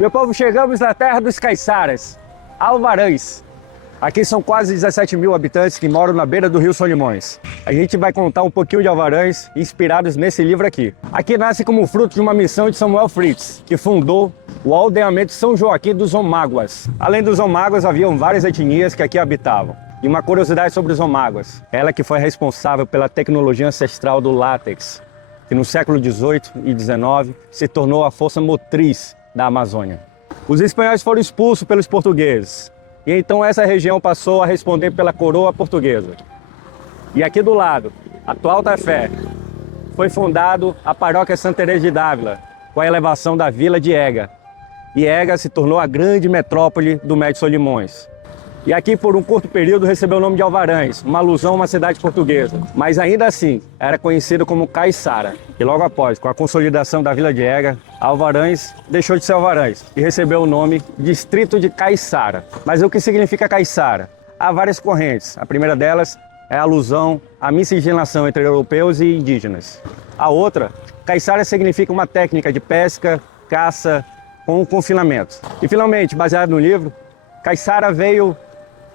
Meu povo, chegamos na terra dos caiçaras, Alvarães. Aqui são quase 17 mil habitantes que moram na beira do rio Solimões. A gente vai contar um pouquinho de Alvarães, inspirados nesse livro aqui. Aqui nasce como fruto de uma missão de Samuel Fritz, que fundou o aldeamento São Joaquim dos Omáguas. Além dos Omáguas, haviam várias etnias que aqui habitavam. E uma curiosidade sobre os Omáguas, ela que foi responsável pela tecnologia ancestral do látex, que no século XVIII e XIX se tornou a força motriz da Amazônia. Os espanhóis foram expulsos pelos portugueses, e então essa região passou a responder pela coroa portuguesa. E aqui do lado, atual Tefé, foi fundado a paróquia Santa Teresa de Dávila, com a elevação da vila de Ega. E Ega se tornou a grande metrópole do Médio Solimões. E aqui, por um curto período, recebeu o nome de Alvarães, uma alusão a uma cidade portuguesa. Mas ainda assim, era conhecido como Caiçara. E logo após, com a consolidação da vila de Ega, Alvarães deixou de ser Alvarães e recebeu o nome Distrito de Caiçara. Mas o que significa Caiçara? Há várias correntes. A primeira delas é a alusão à miscigenação entre europeus e indígenas. A outra, Caiçara significa uma técnica de pesca, caça com confinamento. E finalmente, baseado no livro, Caiçara veio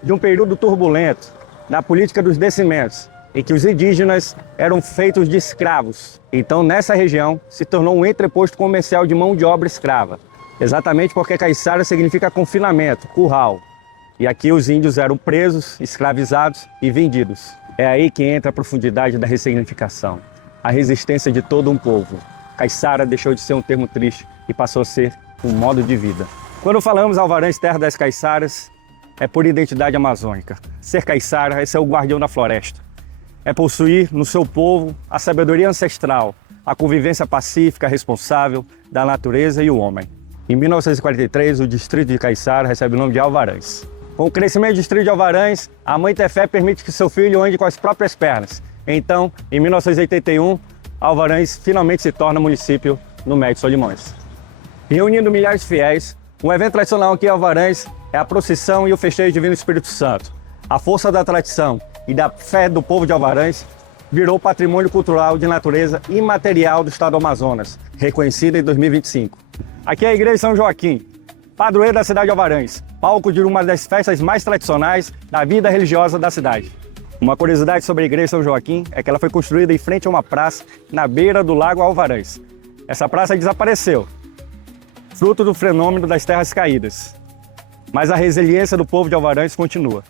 de um período turbulento na política dos descimentos, em que os indígenas eram feitos de escravos. Então, nessa região, se tornou um entreposto comercial de mão de obra escrava. Exatamente porque Caiçara significa confinamento, curral. E aqui os índios eram presos, escravizados e vendidos. É aí que entra a profundidade da ressignificação, a resistência de todo um povo. Caiçara deixou de ser um termo triste e passou a ser um modo de vida. Quando falamos Alvarães, terra das caiçaras, é por identidade amazônica. Ser caiçara é ser o guardião da floresta. É possuir no seu povo a sabedoria ancestral, a convivência pacífica, responsável da natureza e o homem. Em 1943, o distrito de Caiçara recebe o nome de Alvarães. Com o crescimento do distrito de Alvarães, a mãe Tefé permite que seu filho ande com as próprias pernas. Então, em 1981, Alvarães finalmente se torna município no Médio Solimões. Reunindo milhares de fiéis, um evento tradicional aqui em Alvarães é a procissão e o festejo divino do Espírito Santo. A força da tradição e da fé do povo de Alvarães virou patrimônio cultural de natureza imaterial do estado do Amazonas, reconhecida em 2025. Aqui é a Igreja São Joaquim, padroeiro da cidade de Alvarães, palco de uma das festas mais tradicionais da vida religiosa da cidade. Uma curiosidade sobre a Igreja São Joaquim é que ela foi construída em frente a uma praça na beira do Lago Alvarães. Essa praça desapareceu, fruto do fenômeno das terras caídas. Mas a resiliência do povo de Alvarães continua.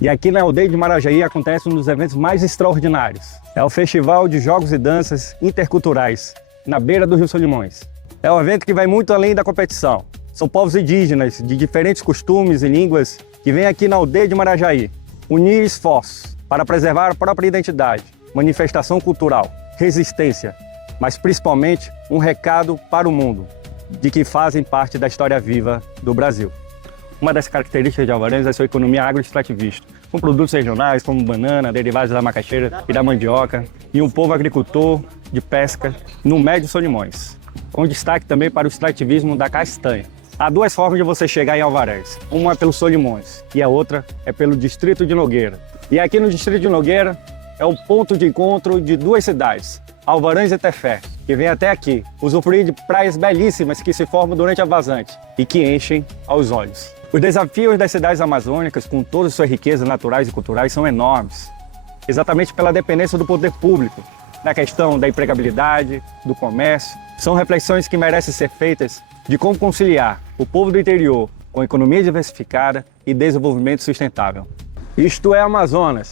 E aqui na aldeia de Marajaí acontece um dos eventos mais extraordinários. É o Festival de Jogos e Danças Interculturais, na beira do rio Solimões. É um evento que vai muito além da competição. São povos indígenas de diferentes costumes e línguas que vêm aqui na aldeia de Marajaí unir esforços para preservar a própria identidade, manifestação cultural, resistência, mas principalmente um recado para o mundo de que fazem parte da história viva do Brasil. Uma das características de Alvarães é sua economia agroextrativista, com produtos regionais como banana, derivados da macaxeira e da mandioca, e um povo agricultor de pesca no Médio Solimões, com destaque também para o extrativismo da castanha. Há duas formas de você chegar em Alvarães, uma é pelo Solimões e a outra é pelo Distrito de Nogueira. E aqui no Distrito de Nogueira é o ponto de encontro de duas cidades, Alvarães e Tefé, que vem até aqui, usufruir de praias belíssimas que se formam durante a vazante e que enchem aos olhos. Os desafios das cidades amazônicas, com todas as suas riquezas naturais e culturais, são enormes, exatamente pela dependência do poder público, na questão da empregabilidade, do comércio. São reflexões que merecem ser feitas de como conciliar o povo do interior com economia diversificada e desenvolvimento sustentável. Isto é Amazonas.